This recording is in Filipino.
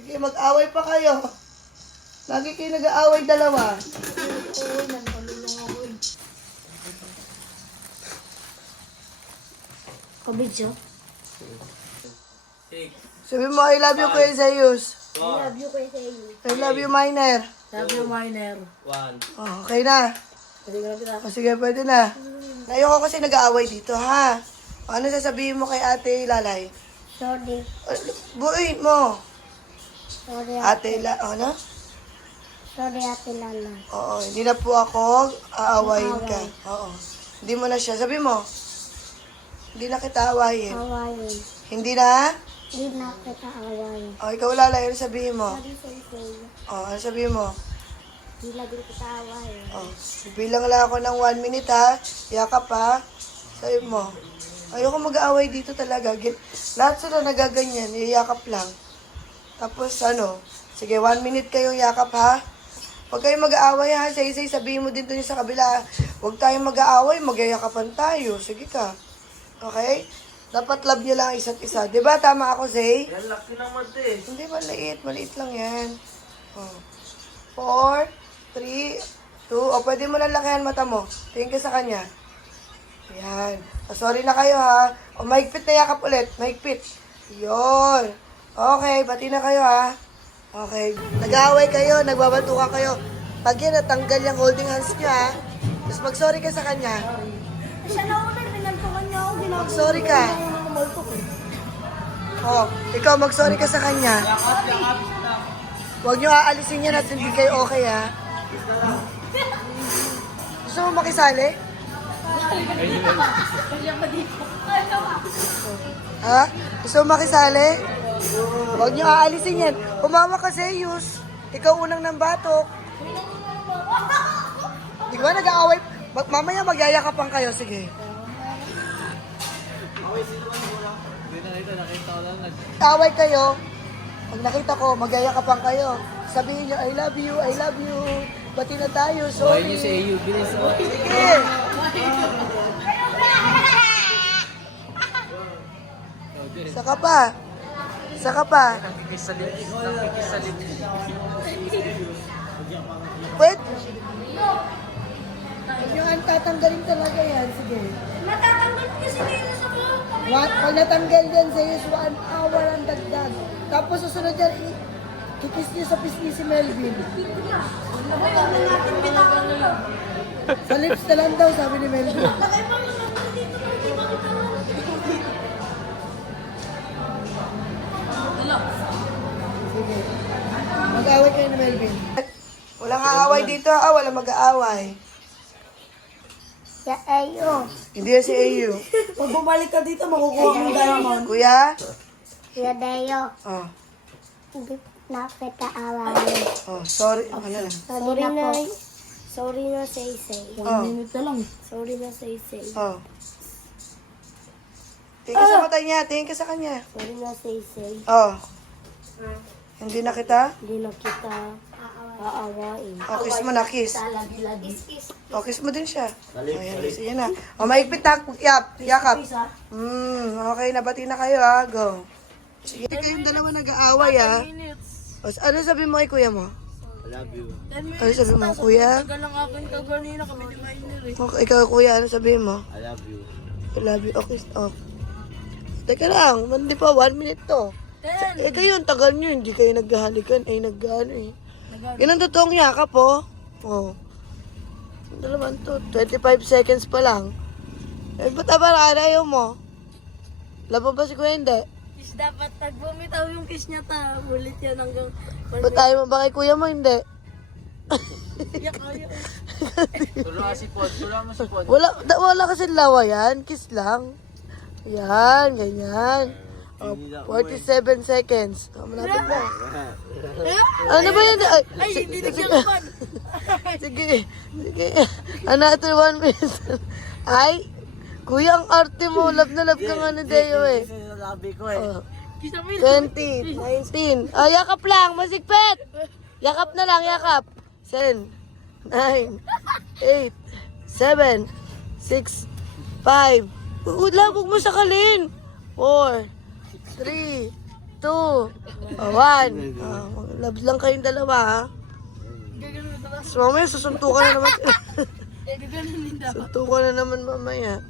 Sige, mag-away pa kayo. Lagi kayo nag-aaway dalawa. Oo, nagpalulong ako eh. Kabidyo? Sabi mo, I love you, Kuya Zeus. I love you kay sa'yo. I love you, Miner. Love you, Miner. Oh, okay na. Pwede ka na kita. O sige, pwede na. Ayoko kasi nag-aaway dito, ha? Ano sasabihin mo kay Ate Lalay? Sorry. Buuin mo. Sorry, Ano? sorry, Ate Lala. Oo, hindi na po ako aawayin ka. Oo. Hindi mo na siya. Sabi mo, hindi na kita aawayin. Awayin. Hindi na? Hindi na kita awayin. O, ikaw Lalay, ano sabihin mo? Sorry, sa'yo. O, ano sabihin mo? Hindi na din kita awayin. O, bilang lang ako ng 1 minute, ha? Yakap, ha? Sabi mo. Ayoko mag-aaway dito talaga. Lahat sila nagaganyan, iyakap lang. Tapos ano, sige 1 minute kayong yakap ha. Huwag kayong mag-aaway ha, say sabihin mo din doon sa kabila. Huwag tayong mag-aaway, magyayakapan tayo. Sige ka. Okay? Dapat love nyo lang isa't isa. Diba tama ako, Zay? Yan, laki ng mata eh. Hindi, maliit lang yan. Oh. 4, 3, 2, o pwede mo lang lakihan mata mo. Tingin ka sa kanya. Yan. O, sorry na kayo ha. O, mahigpit na yakap ulit. Mahigpit. Yun. Okay, bati na kayo ha. Okay. Nag-aaway kayo, nagbabatukan kayo. Pag yan, natanggal yung holding hands nyo ha. Tapos mag-sorry ka sa kanya. Siya na una, pinantukan niya ako. Mag-sorry ka. O, ikaw mag-sorry ka sa kanya. Huwag nyo aalisin yan at hindi kayo okay ha. Gusto mo makisali? Ha? Gusto mo makisali? Huwag niyo aalisin yan. Umawa ka, Zeus. Ikaw unang ng batok. Di ba nag-aaway? Mamaya magyayakapan kayo. Sige. Away kayo. Pag nakita ko, magyayakapan kayo. Sabihin niyo, I love you, I love you. Bati na tayo, sorry. Niyo si AU, bilis mo. Sige. Saka pa. Saka pa. Nakikisalit. Pwede. Yung ang tatanggalin talaga yan. Sige. Matatanggal kasi kayo sa mga. Pag natanggal yan sa is 1 hour ang dagdag. Tapos susunod yan, kikis niyo sa pisngi si Melvin. Huwag na natin bitawan ito. Sa lips na lang daw, sabi ni Melvin. Lagay mo lang natin dito ng di ba bitawan? Sige. Mag-aaway kayo ni Melvin. Walang aaway dito, walang mag-aaway. Ya, ayo. Hindi yan si AU. Pag bumalik ka dito, makukuha mo diamond. Kuya? Ya, Dayo. Oh. Hindi na kita awayin. Oh, sorry. Ano lang. Sorry na po. Sorry na, say. Oh. na lang. Sorry na, say. Oh. Tingin ka sa mata niya, tingin ka sa kanya. Sorry na, say. Oh. Hindi na kita? Hindi na kita aawain. Oh, kiss mo na, kiss. Lagi-lagi. Oh, kiss mo din siya. Ayan, sige na. Oh, maigpit na. Yakap. Okay, nabati na kayo ha. Go. Sige, kayong dalawa nag-aaway ha. O, ano sabi mo kay kuya mo? I love you. Ano sabi mo, kuya? Galang akin ka ganina kami ni Miner eh. Okay, ikaw kuya, ano sabi mo? I love you. I love you. Okay, stop. Teka lang, hindi pa 1 minute to. Kayo, ang tagal nyo, hindi kayo naghahalikan. Ay, nag-ano eh. Yan ang totoong yakap oh. Oh. Ano naman to? 25 seconds pa lang. Eh, ba't abaraan ayaw mo? Laban ba si kuya hindi? Kiss dapat nagbumitaw yung kiss niya ta. Ulit yan hanggang... Ba't ayaw mo ba kay kuya mo hindi? Tulungan si Pod. Tulungan mo si Pod. Wala kasi lawa yan. Kiss lang. Yan, ganyan. Oh, 47 seconds. Oh, malapit na. Ano ba yan? Ay, hindi nagyakapan. Sige. Another 1 minute. Ay, kuya, ang arte mo. Love na love ka nga ni Deo eh. Labi ko eh. Oh, Kiss na mo 20, 19. Oh, yakap lang. Masigpit. Yakap na lang, yakap. 10, 9, 8, 7, 6, 5. Huwag mo sakalin. 4, 3, two. One. Love lang kayong dalawa, ha? Gaganon ito ba? So, mamaya susuntukan na naman. Gaganon din daw. Suntukan na naman mamaya.